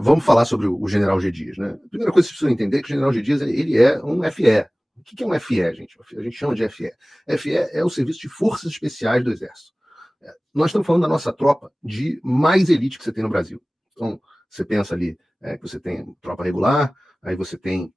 Vamos falar sobre o general G. Dias, né? A primeira coisa que vocês precisam entender é que o general G. Dias ele é um FE. O que é um FE, gente? A gente chama de FE. FE é o Serviço de Forças Especiais do Exército. Nós estamos falando da nossa tropa de mais elite que você tem no Brasil. Então, você pensa ali que você tem tropa regular, aí você tem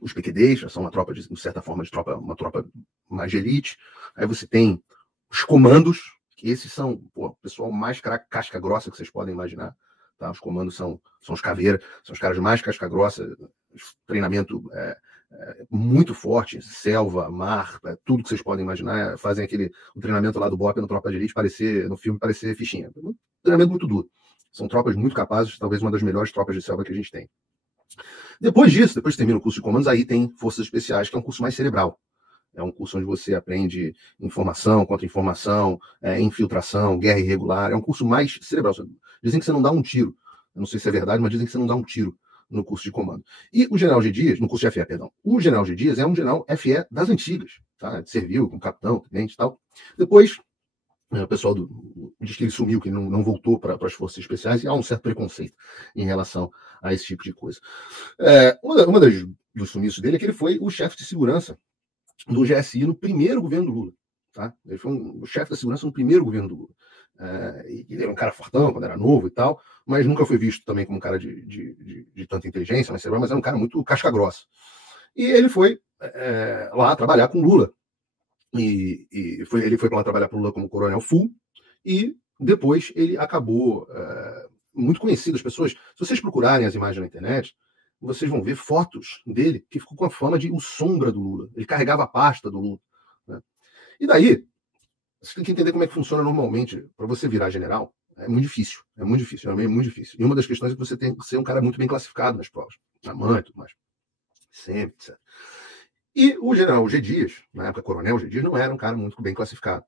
os PQDs, já são uma tropa, de certa forma, uma tropa mais de elite. Aí você tem os comandos, que esses são o pessoal mais casca grossa que vocês podem imaginar. Tá? Os comandos são os caveiras, são os caras mais casca grossa, treinamento muito forte, selva, mar, tudo que vocês podem imaginar, fazem o treinamento lá do BOP no Tropa de Elite no filme parecer fichinha. Um treinamento muito duro. São tropas muito capazes, talvez uma das melhores tropas de selva que a gente tem. Depois disso, depois que termina o curso de comandos, aí tem Forças Especiais, que é um curso mais cerebral. É um curso onde você aprende informação, contra-informação, infiltração, guerra irregular. É um curso mais cerebral. Dizem que você não dá um tiro. Eu não sei se é verdade, mas dizem que você não dá um tiro no curso de comando. E o general G. Dias, no curso de FE, perdão. O general G. Dias é um general FE das antigas. Tá? Serviu como capitão, tenente e tal. Depois, o pessoal diz que ele sumiu, que ele não voltou para as Forças Especiais, e há um certo preconceito em relação a esse tipo de coisa. Uma dos sumiços dele é que ele foi o chefe de segurança do GSI no primeiro governo do Lula. Tá? Ele foi o chefe da segurança no primeiro governo do Lula. Ele era um cara fortão quando era novo e tal, mas nunca foi visto também como um cara de tanta inteligência, mas era um cara muito casca grossa. E ele foi lá trabalhar com Lula. Ele foi para lá trabalhar para Lula como coronel full, e depois ele acabou muito conhecido. As pessoas, se vocês procurarem as imagens na internet, vocês vão ver fotos dele que ficou com a fama de o sombra do Lula. Ele carregava a pasta do Lula. Né? E daí, você tem que entender como é que funciona normalmente para você virar general. É muito difícil. É muito difícil. E uma das questões é que você tem que ser um cara muito bem classificado nas provas. Na mãe, tudo mais. Sempre, etc. E o general G. Dias, na época coronel G. Dias, não era um cara muito bem classificado.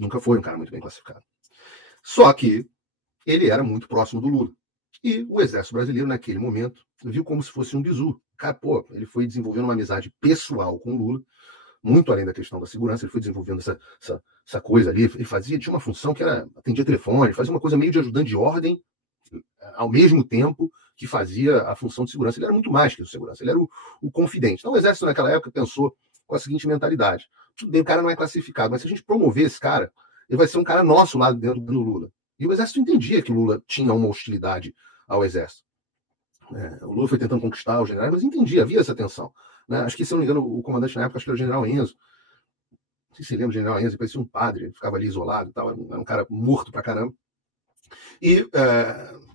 Nunca foi um cara muito bem classificado. Só que ele era muito próximo do Lula. E o Exército Brasileiro, naquele momento, viu como se fosse um bizu. Cara, ele foi desenvolvendo uma amizade pessoal com o Lula, muito além da questão da segurança. Ele foi desenvolvendo essa coisa ali. Ele tinha uma função que era atendia telefone, fazia uma coisa meio de ajudante de ordem, ao mesmo tempo que fazia a função de segurança. Ele era muito mais que o segurança, ele era o confidente. Então o Exército naquela época pensou com a seguinte mentalidade: tudo bem, o cara não é classificado, mas se a gente promover esse cara, ele vai ser um cara nosso lá dentro do Lula. E o Exército entendia que o Lula tinha uma hostilidade ao Exército. O Lula foi tentando conquistar os generais, mas entendia, havia essa tensão. Né? Acho que, se eu não me engano, o comandante na época, acho que era o general Enzo. Não sei se você lembra do general Enzo, ele parecia um padre, ele ficava ali isolado e tal, era um cara morto pra caramba. E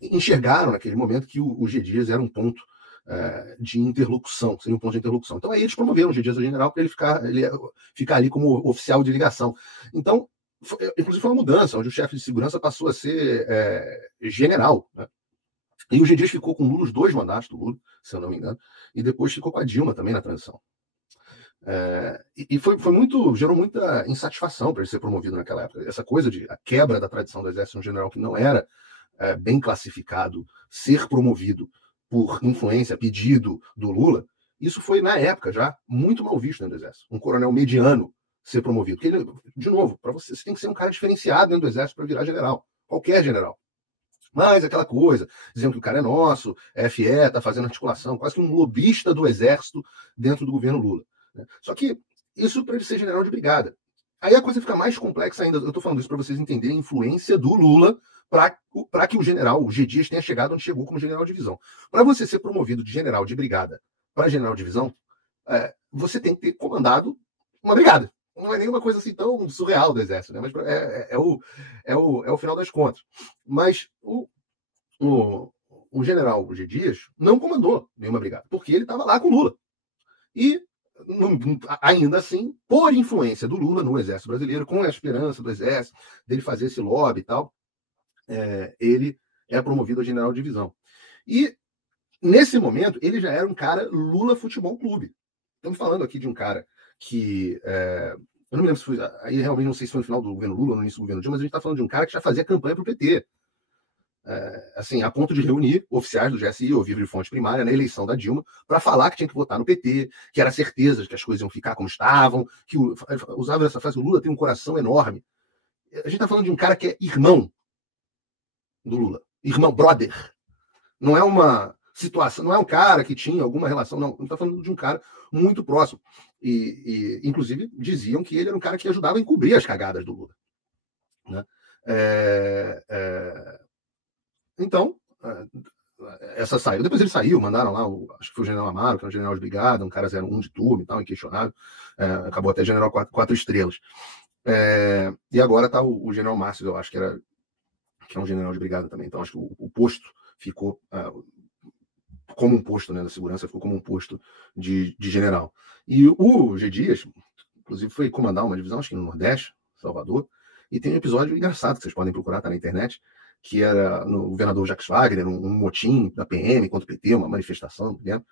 enxergaram naquele momento que o G. Dias era um ponto de interlocução, seria um ponto de interlocução. Então aí eles promoveram o G. Dias a general para ele ficar ali como oficial de ligação. Então, inclusive foi uma mudança, onde o chefe de segurança passou a ser general. Né? E o G. Dias ficou com o Lula, os 2 mandatos do Lula, se eu não me engano, e depois ficou com a Dilma também na transição. Gerou muita insatisfação para ele ser promovido naquela época. Essa coisa de a quebra da tradição do Exército, um general que não era bem classificado, ser promovido por influência, pedido do Lula, isso foi, na época, já muito mal visto dentro do Exército. Um coronel mediano ser promovido. Porque ele, de novo, para você tem que ser um cara diferenciado dentro do Exército para virar general. Qualquer general. Mas aquela coisa, dizendo que o cara é nosso, FE, está fazendo articulação, quase que um lobista do Exército dentro do governo Lula. Só que isso para ele ser general de brigada. Aí a coisa fica mais complexa ainda. Eu estou falando isso para vocês entenderem a influência do Lula para que o general, o G. Dias, tenha chegado onde chegou como general de divisão. Para você ser promovido de general de brigada para general de divisão, você tem que ter comandado uma brigada. Não é nenhuma coisa assim tão surreal do Exército, né? Mas é o final das contas. Mas o general G. Dias não comandou nenhuma brigada, porque ele estava lá com o Lula. E ainda assim, por influência do Lula no Exército Brasileiro, com a esperança do Exército, dele fazer esse lobby e tal, ele é promovido a general de divisão. E, nesse momento, ele já era um cara Lula Futebol Clube. Estamos falando aqui de um cara que... eu não me lembro se foi... Aí realmente não sei se foi no final do governo Lula ou no início do governo Dilma, mas a gente está falando de um cara que já fazia campanha para o PT. Assim, a ponto de reunir oficiais do GSI, ou vivo de fonte primária, na eleição da Dilma, para falar que tinha que votar no PT, que era certeza de que as coisas iam ficar como estavam, que usava essa frase: o Lula tem um coração enorme. A gente está falando de um cara que é irmão do Lula, irmão, brother. Não é uma situação, não é um cara que tinha alguma relação, não. Não está falando de um cara muito próximo. Inclusive, diziam que ele era um cara que ajudava a encobrir as cagadas do Lula. Né? Então, essa saiu. Depois ele saiu, mandaram lá, acho que foi o general Amaro, que era um general de brigada, um cara 01 de turma e tal, inquestionável. Acabou até general 4 estrelas. E agora está o general Márcio, eu acho que é um general de brigada também. Então, acho que o posto ficou como um posto, né, da segurança, ficou como um posto de general. E o G. Dias, inclusive, foi comandar uma divisão, acho que no Nordeste, Salvador, e tem um episódio engraçado que vocês podem procurar, tá na internet, que era no governador Jacques Wagner, um motim da PM contra o PT, uma manifestação, né?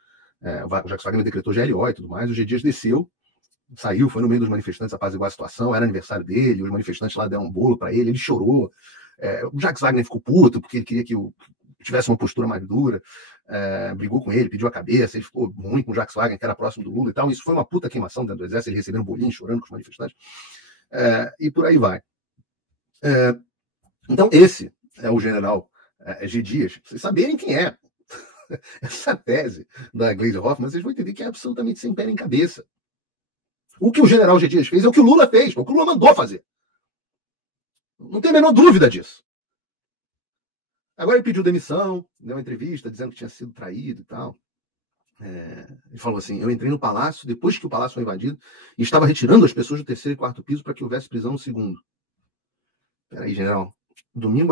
O Jacques Wagner decretou GLO e tudo mais, o G. Dias desceu, saiu, foi no meio dos manifestantes apaziguar a situação, era aniversário dele, os manifestantes lá deram um bolo para ele chorou. O Jacques Wagner ficou puto, porque ele queria que tivesse uma postura mais dura, brigou com ele, pediu a cabeça, ele ficou ruim com o Jacques Wagner, que era próximo do Lula e tal. Isso foi uma puta queimação dentro do exército, ele recebendo um bolinho, chorando com os manifestantes, e por aí vai. Então, esse é o general G. Dias. Vocês saberem quem é essa tese da Gleisi Hoffmann, vocês vão entender que é absolutamente sem pé nem cabeça. O que o general G. Dias fez é o que o Lula fez, o que o Lula mandou fazer. Não tem a menor dúvida disso. Agora ele pediu demissão, deu uma entrevista dizendo que tinha sido traído e tal. Ele falou assim: eu entrei no palácio depois que o palácio foi invadido e estava retirando as pessoas do 3º e 4º piso para que houvesse prisão no 2º. Peraí, general. Domingo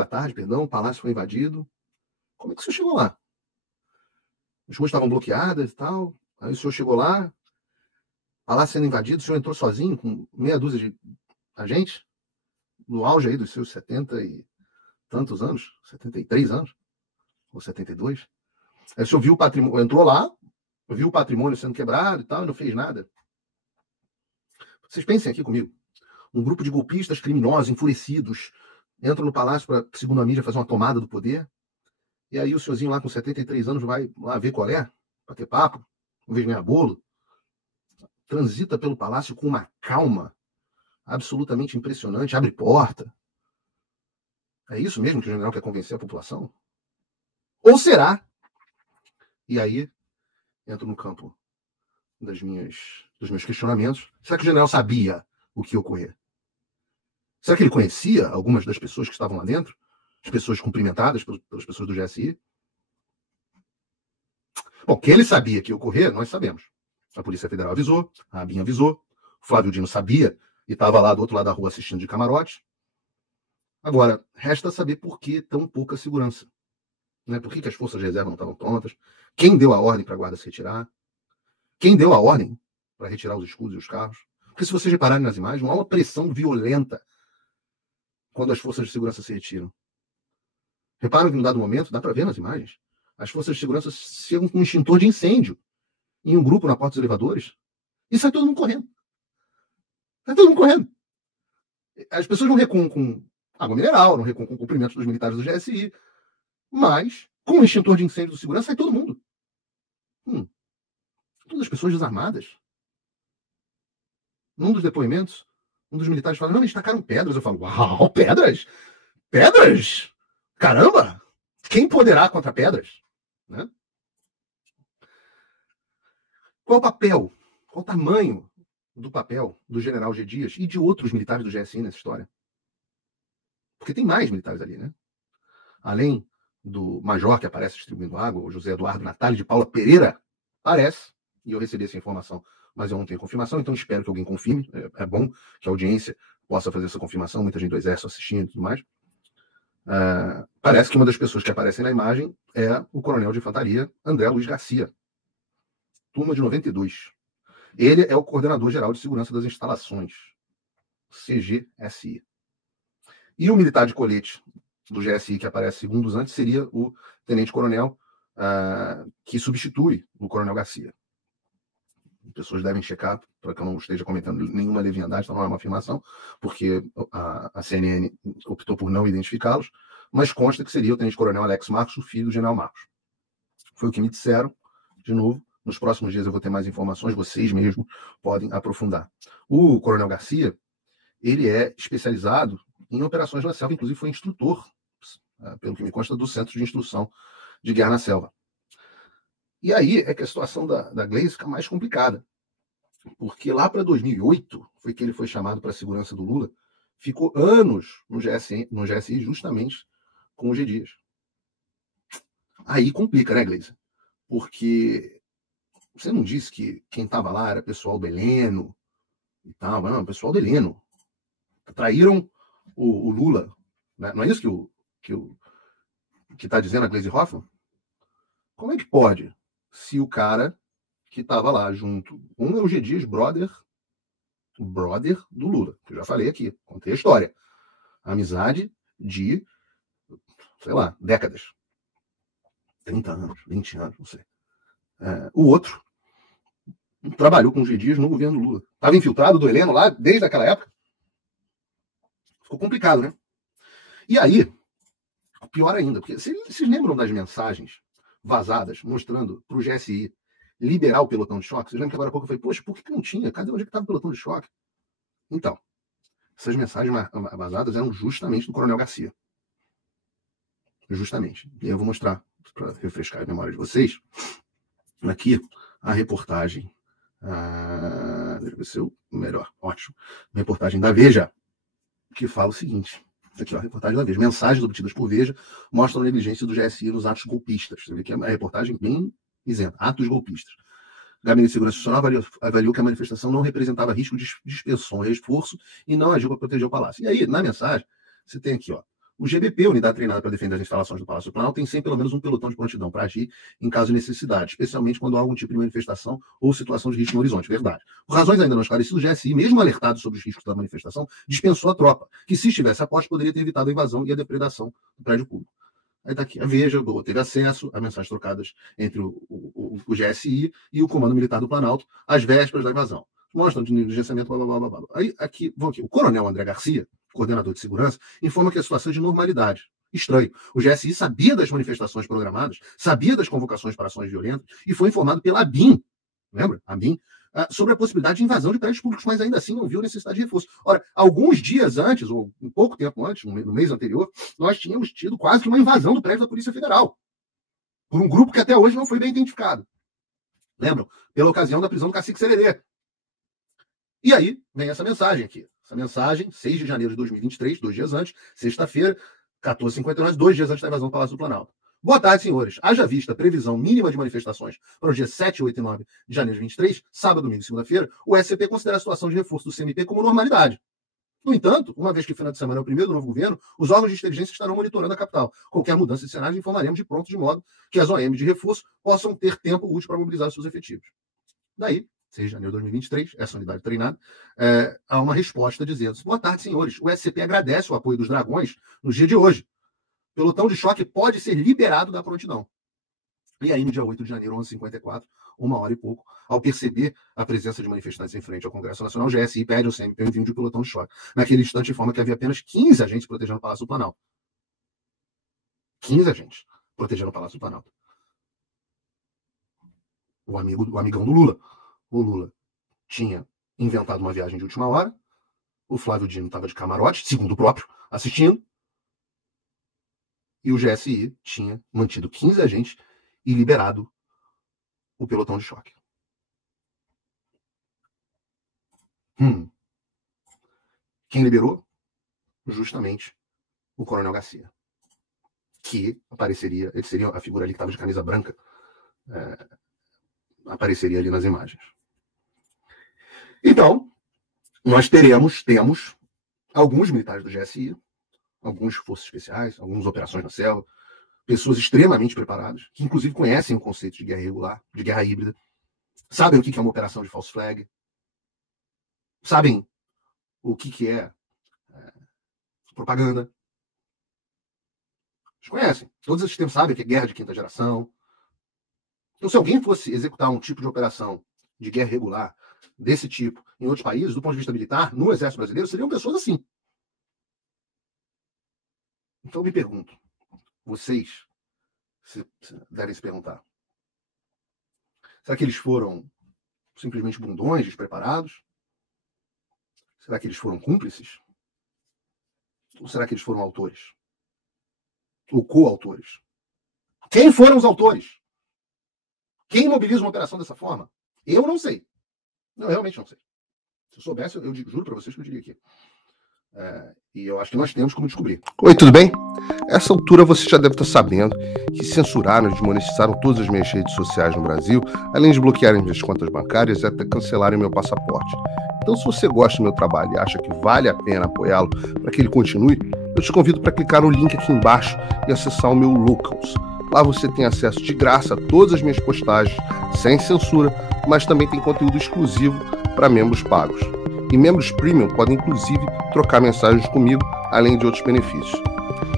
à tarde, perdão, o palácio foi invadido. Como é que o senhor chegou lá? As ruas estavam bloqueadas e tal. Aí o senhor chegou lá, o palácio sendo invadido, o senhor entrou sozinho com meia dúzia de agentes, no auge aí dos seus 70 e tantos anos, 73 anos, ou 72. Aí o senhor viu o patrimônio, entrou lá, viu o patrimônio sendo quebrado e tal, e não fez nada. Vocês pensem aqui comigo. Um grupo de golpistas criminosos, enfurecidos, entram no palácio para, segundo a mídia, fazer uma tomada do poder. E aí o senhorzinho lá com 73 anos vai lá ver qual é, para ter papo, uma vez ganhar bolo. Transita pelo palácio com uma calma absolutamente impressionante, abre porta. É isso mesmo que o general quer convencer a população? Ou será? E aí entro no campo dos meus questionamentos. Será que o general sabia o que ia ocorrer? Será que ele conhecia algumas das pessoas que estavam lá dentro? As pessoas cumprimentadas pelas pessoas do GSI? Bom, que ele sabia que ia ocorrer, nós sabemos. A Polícia Federal avisou, a ABIN avisou, o Flávio Dino sabia e estava lá do outro lado da rua assistindo de camarote. Agora, resta saber por que tão pouca segurança. Né? Por que as forças de reserva não estavam prontas? Quem deu a ordem para a guarda se retirar? Quem deu a ordem para retirar os escudos e os carros? Porque se vocês repararem nas imagens, não há uma pressão violenta quando as forças de segurança se retiram. Reparam que em um dado momento, dá para ver nas imagens, as forças de segurança chegam com um extintor de incêndio em um grupo na porta dos elevadores e sai todo mundo correndo. Sai todo mundo correndo. As pessoas não recuam com água mineral, não recuam com cumprimentos dos militares do GSI, mas com o extintor de incêndio do segurança sai todo mundo. Todas as pessoas desarmadas. Num dos depoimentos, um dos militares fala: não, eles tacaram pedras. Eu falo: uau, pedras? Pedras? Caramba! Quem poderá contra pedras? Né? Qual o papel, qual o tamanho do papel do general G. Dias e de outros militares do GSI nessa história? Porque tem mais militares ali, né? Além do major que aparece distribuindo água, o José Eduardo Natália de Paula Pereira, aparece, e eu recebi essa informação, mas eu não tenho confirmação, então espero que alguém confirme. É bom que a audiência possa fazer essa confirmação, muita gente do Exército assistindo e tudo mais. Parece que uma das pessoas que aparecem na imagem é o coronel de infantaria André Luiz Garcia, turma de 92. Ele é o coordenador geral de segurança das instalações, CGSI. E o militar de colete do GSI que aparece segundos antes seria o tenente-coronel que substitui o coronel Garcia. As pessoas devem checar, para que eu não esteja comentando nenhuma leviandade, então não é uma afirmação, porque a CNN optou por não identificá-los, mas consta que seria o tenente-coronel Alex Marcos, o filho do general Marcos. Foi o que me disseram. De novo, nos próximos dias eu vou ter mais informações, vocês mesmo podem aprofundar. O coronel Garcia, ele é especializado em operações na selva, inclusive foi instrutor pelo que me consta, do Centro de Instrução de Guerra na Selva. E aí é que a situação da Gleisi fica mais complicada, porque lá para 2008 foi que ele foi chamado para a segurança do Lula, ficou anos no GSI justamente com o G. Dias. Aí complica, né, Gleisi? Porque você não disse que quem estava lá era pessoal do Heleno e tal, não, pessoal do Heleno. Traíram o Lula. Né? Não é isso que está dizendo a Gleisi Hoffmann? Como é que pode, se o cara que estava lá junto, é o G. Dias, brother do Lula, que eu já falei aqui, contei a história. Amizade de, sei lá, décadas. 30 anos, 20 anos, não sei. O outro trabalhou com o G. Dias no governo do Lula. Estava infiltrado do Heleno lá desde aquela época. Ficou complicado, né? E aí, pior ainda, porque vocês lembram das mensagens vazadas mostrando para o GSI liberar o pelotão de choque? Vocês lembram que agora há pouco eu falei, poxa, por que não tinha? Cadê onde é que estava o pelotão de choque? Então, essas mensagens vazadas eram justamente do Coronel Garcia. Justamente. E eu vou mostrar, para refrescar a memória de vocês, aqui a reportagem. Deixa eu ver se eu melhor. Ótimo. A reportagem da Veja, que fala o seguinte. Aqui, ó, a reportagem da Veja. Mensagens obtidas por Veja mostram a negligência do GSI nos atos golpistas. Você vê que é uma reportagem bem isenta. Atos golpistas. O Gabinete de Segurança Nacional avaliou que a manifestação não representava risco de dispersão e reforço e não agiu para proteger o Palácio. E aí, na mensagem, você tem aqui, ó, o GBP, unidade treinada para defender as instalações do Palácio do Planalto, tem sempre pelo menos um pelotão de prontidão para agir em caso de necessidade, especialmente quando há algum tipo de manifestação ou situação de risco no horizonte. Verdade. Por razões ainda não esclarecidas, o GSI, mesmo alertado sobre os riscos da manifestação, dispensou a tropa, que se estivesse a posto poderia ter evitado a invasão e a depredação do prédio público. Aí tá aqui, a Veja teve acesso a mensagens trocadas entre o GSI e o Comando Militar do Planalto às vésperas da invasão. Mostram de negligenciamento, blá, blá, blá, blá. Aí aqui, o coronel André Garcia, coordenador de segurança, informa que a situação é de normalidade. Estranho. O GSI sabia das manifestações programadas, sabia das convocações para ações violentas e foi informado pela ABIN, lembra? A ABIN, sobre a possibilidade de invasão de prédios públicos, mas ainda assim não viu necessidade de reforço. Ora, alguns dias antes, ou um pouco tempo antes, no mês anterior, nós tínhamos tido quase que uma invasão do prédio da Polícia Federal, por um grupo que até hoje não foi bem identificado. Lembram? Pela ocasião da prisão do Cacique Sererê. E aí vem essa mensagem aqui. Essa mensagem, 6 de janeiro de 2023, 2 dias antes, sexta-feira, 14h59, 2 dias antes da invasão do Palácio do Planalto. Boa tarde, senhores. Haja vista a previsão mínima de manifestações para os dias 7, 8 e 9 de janeiro de 23, sábado, domingo e segunda-feira, o SCP considera a situação de reforço do CMP como normalidade. No entanto, uma vez que o final de semana é o primeiro do novo governo, os órgãos de inteligência estarão monitorando a capital. Qualquer mudança de cenário informaremos de pronto, de modo que as OMs de reforço possam ter tempo útil para mobilizar seus efetivos. Daí, 6 de janeiro de 2023, essa unidade treinada, há uma resposta dizendo: boa tarde, senhores. O SCP agradece o apoio dos dragões no dia de hoje. O pelotão de choque pode ser liberado da prontidão. E aí, no dia 8 de janeiro, 11h54, 1h e pouco, ao perceber a presença de manifestantes em frente ao Congresso Nacional, o GSI pede ao CMP o envio de pelotão de choque. Naquele instante, informa que havia apenas 15 agentes protegendo o Palácio do Planalto. 15 agentes protegendo o Palácio do Planalto. O amigão do Lula. O Lula tinha inventado uma viagem de última hora, o Flávio Dino estava de camarote, segundo o próprio, assistindo, e o GSI tinha mantido 15 agentes e liberado o pelotão de choque. Quem liberou? Justamente o Coronel Garcia, que apareceria, ele seria a figura ali que estava de camisa branca, apareceria ali nas imagens. Então, nós temos alguns militares do GSI, alguns forças especiais, algumas operações na selva, pessoas extremamente preparadas, que inclusive conhecem o conceito de guerra irregular, de guerra híbrida, sabem o que é uma operação de false flag, sabem o que é propaganda. Eles conhecem. Todos esses termos sabem que é guerra de quinta geração. Então, se alguém fosse executar um tipo de operação de guerra regular desse tipo em outros países, do ponto de vista militar, no Exército Brasileiro, seriam pessoas assim. Então, eu me pergunto, vocês devem se perguntar, será que eles foram simplesmente bundões, despreparados? Será que eles foram cúmplices? Ou será que eles foram autores? ou coautores. Quem foram os autores? Quem mobiliza uma operação dessa forma? Eu não sei. Eu realmente não sei. Se eu soubesse, eu juro para vocês que eu diria aqui. E eu acho que nós temos como descobrir. Oi, tudo bem? Essa altura você já deve estar sabendo que censuraram e desmonetizaram todas as minhas redes sociais no Brasil, além de bloquearem minhas contas bancárias e até cancelarem meu passaporte. Então, se você gosta do meu trabalho e acha que vale a pena apoiá-lo para que ele continue, eu te convido para clicar no link aqui embaixo e acessar o meu Locals. Lá você tem acesso de graça a todas as minhas postagens, sem censura, mas também tem conteúdo exclusivo para membros pagos. E membros premium podem, inclusive, trocar mensagens comigo, além de outros benefícios.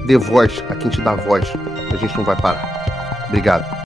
Dê voz a quem te dá voz, que a gente não vai parar. Obrigado.